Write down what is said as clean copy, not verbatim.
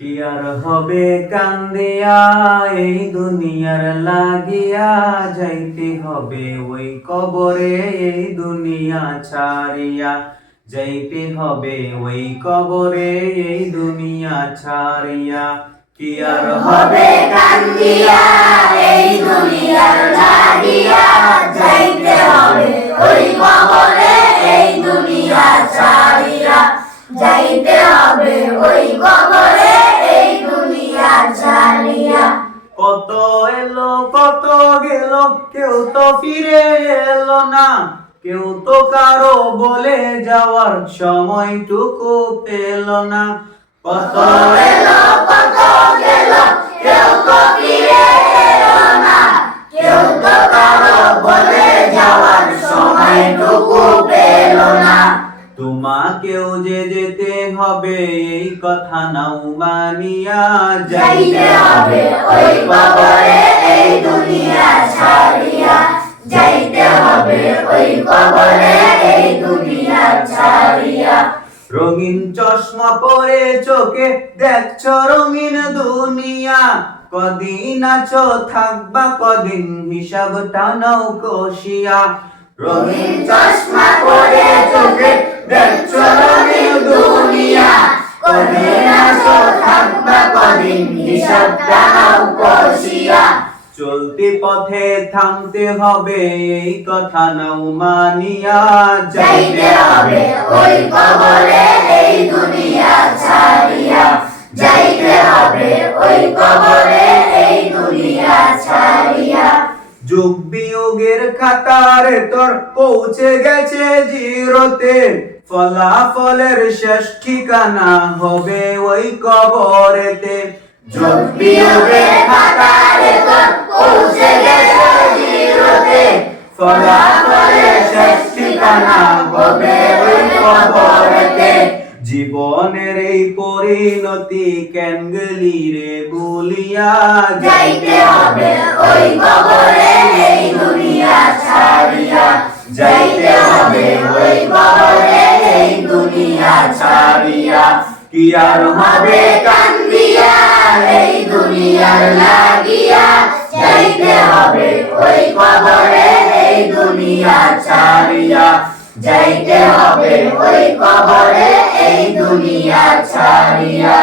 কি আর হবে কান্দিয়া এই দুনিয়ার লাগিয়া, যাইতে হবে ওই কবরে এই দুনিয়া ছাড়িয়া, যাইতে হবে ওই কবরে এই দুনিয়া ছাড়িয়া। কি আর হবে কান্দিয়া এই দুনিয়ার লাগিয়া, যাইতে হবে ওই কবরে এই দুনিয়া ছাড়িয়া, যাইতে হবে ওই কবরে এই দুনিয়া ছাড়িয়া। কত এলো কত গেল, কেউ তো ফিরে এলো না, কেউ তো কারো বলে যাওয়ার সময়টুকু পেল না। কত এলো কত গেল, কেউ তো ফিরে এলো না, কেউ তো কারো বলে যাওয়ার সময়টুকু পেল না। তোমাকেও যে যেতে হবে এই কথা নাও মানিয়া, যাইতে হবে ওই কবরে এই দুনিয়া ছাড়িয়া, যাইতে হবে ওই কবরে এই দুনিয়া ছাড়িয়া। রঙিন চশমা পরে চোখে দেখছো রঙিন দুনিয়া, কদিন আছো থাকবা কদিন হিসাবটা নাও কষিয়া। রঙিন চশমা পরে চোখে দেখছো রঙিন দুনিয়া, কদিন আছো থাকবা কদিন হিসাবটা নাও কষিয়া। চলতি পথে থামতে হবে এই কথা নাও মানিয়া, যাইতে হবে ওই কবরে এই দুনিয়া ছাড়িয়া, যাইতে হবে ওই কবরে এই দুনিয়া ছাড়িয়া। যুগ বিয়োগের খাতার তোর পৌঁছে গেছে জিরোতে, ফলাফলের শেষ ঠিকানা হবে ওই কবরেতে। যুগ বিয়োগের খাতারে তোর পৌঁছে গেছে জিরোতে, ফলাফলের শেষ ঠিকানা হবে ওই কবরেতে। জীবনের এই পরিণতি কেন গেলি রে বলিয়া, যাইতে হবে ওই কবরে এই দুনিয়া ছাড়িয়া, যাইতে হবে ওই কবরে এই দুনিয়া ছাড়িয়া। কি আর হবে কান্দিয়া এই দুনিয়ার লাগিয়া, যাইতে হবে ওই কবরে এই দুনিয়া ছাড়িয়া, যাইতে হবে ওই কবরে এই দুনিয়া ছাড়িয়া।